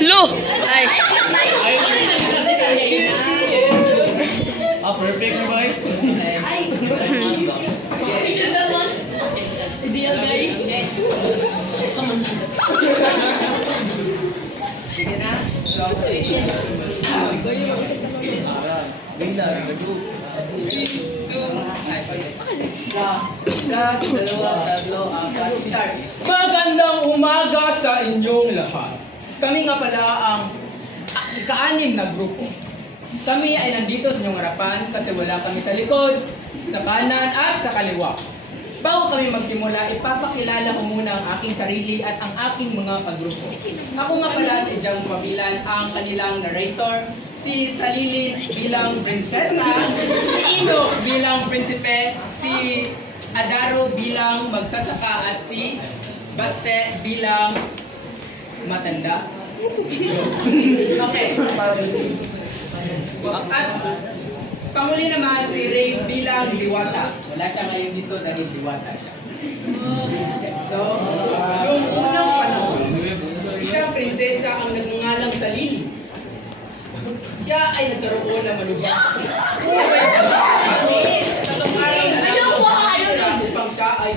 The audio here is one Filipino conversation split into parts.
Lo! Ay. Perfect mo ba? Ideal guy. Sige na. Magandang umaga sa inyong lahat. Kami nga pala ang ika-anim na grupo. Kami ay nandito sa inyong harapan kasi wala kami sa likod, sa kanan at sa kaliwa. Bago kami magsimula, ipapakilala ko muna ang aking sarili at ang aking mga kagrupo. Ako nga pala si Jang Pabilan, ang kanilang narrator, si Salilin bilang prinsesa, si Ino bilang prinsipe, si Adaro bilang magsasaka at si Baste bilang matanda. Okay. At panghuli naman si Ray bilang diwata. Wala siya ngayon dito dahil diwata siya. So, yung unang panahon, isang prinsesa ang nagngangalang Salili. Siya ay nagkaroon ng malubhang tatlong araw na lang upang siya ay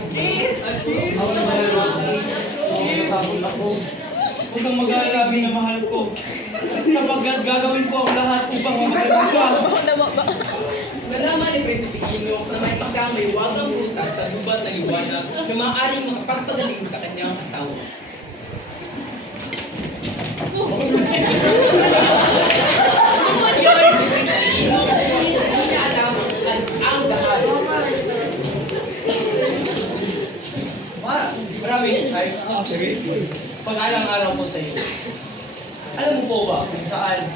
Huwag kang mag-aalala, minamahal ko. Sapagkat gagawin ko ang lahat upang mamagaling ka. nalaman ni Prinsipe Ino na may isang may wagang butas sa gubat na liwanag na maaaring makapagpagaling sa kanyang asawa. Ngayon, si Prinsipe Ino, hindi niya alam ang dahal. Maraming ay, sige. Pag-alang araw ko sa iyo. Alam mo po ba kung saan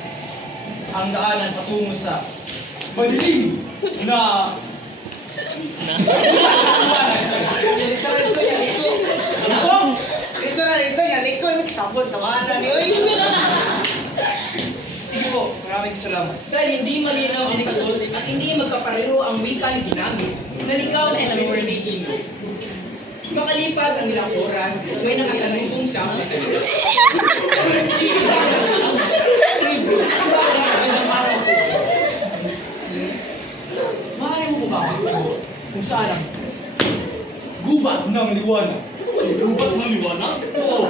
ang daanan patungo sa madilim na Sige po, maraming salamat. dahil hindi malinaw ang sagot at hindi magkapareho ang wika ni ginamit, naligaw sa Prinsipe Ino. Makalipas ang ilang oras, may nakasalubong siya. Maaari mo ba kung saan ang gubat ng liwanag? Gubat ng liwanag? Oo.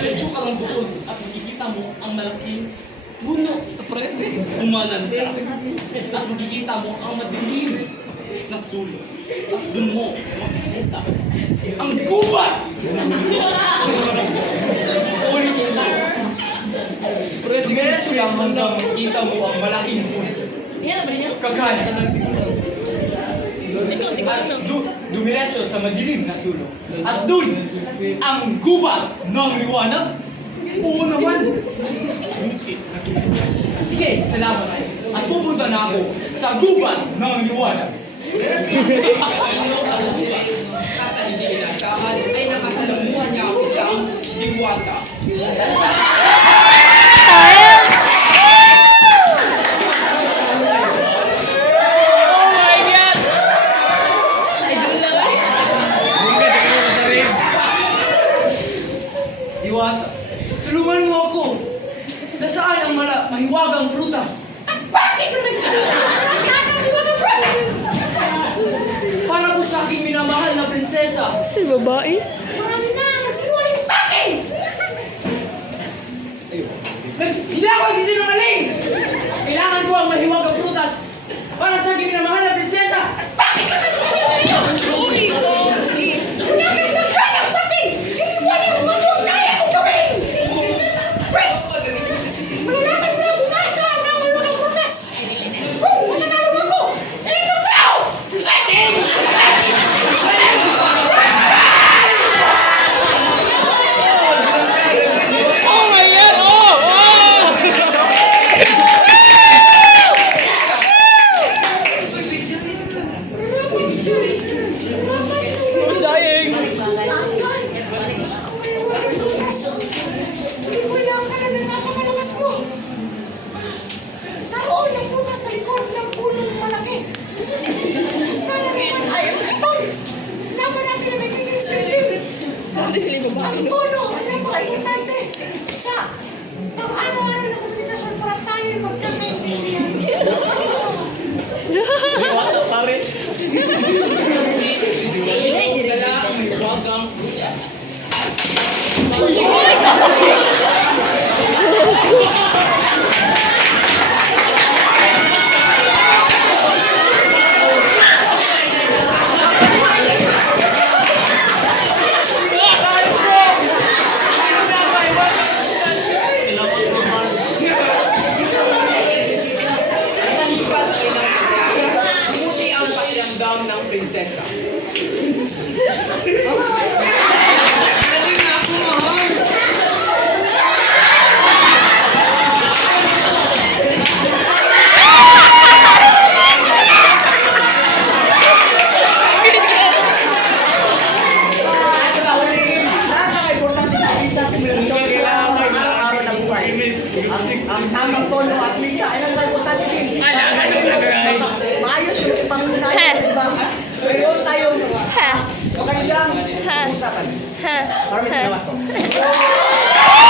Medyo ka lang doon at makikita mo ang malaking puno. Umananda. At makikita mo ang madilim na sulok. At doon mo makikita ang gubat! Ulitin mo. Diretso lang hanggang makita mo ang malaking puno. Yan, ba niya? Kakanan. Ikaw. Dumiretso sa madilim na sulok. At doon, ang gubat ng liwanag. Oo naman. Sige, salamat. At pupunta na ako sa gubat ng liwanag. Sa hindi inaasahan ay nakasalamuhan niya ang isang diwata. Diwata, tulungan mo ako. Nasaan ang mahiwagang prutas? Bakit naman sa nasaan ang liwanag prutas? Para ko sa aking minamahal na prinsesa. Si babae? Marami na ang nagsinungaling sa akin! Hindi ako nagsisinungaling! Kailangan ko ang mahiwagang prutas para sa aking minamahal na prinsesa. Bakit naman sa inyo? Wala kang naghanap sa akin! Hindi wala mo ano ang kaya kong gawin! Pres! Malalaman mo na bumasa ng liwanag prutas! Kung mananalo ako, ito sa'yo! Setting! Oh my God! Oh! Oh! silbi. Hindi sila yung babae, Ang no? tono ay napaka-importante sa pang-araw-araw na komunikasyon para tayo ay magkakaintindihan. Dala ang may wagang kuya. Kalipat ay mabuti ang pakiramdam ng prinsesa. At sa huli, napaka-importante na isa sa komunikasyon sa araw-araw ng buhay. Ang tamang tono at linya ay napaka-importante din. Maayos yung pangsayo sa iba. At ngayon tayo magandang usapan. Maraming salamat po.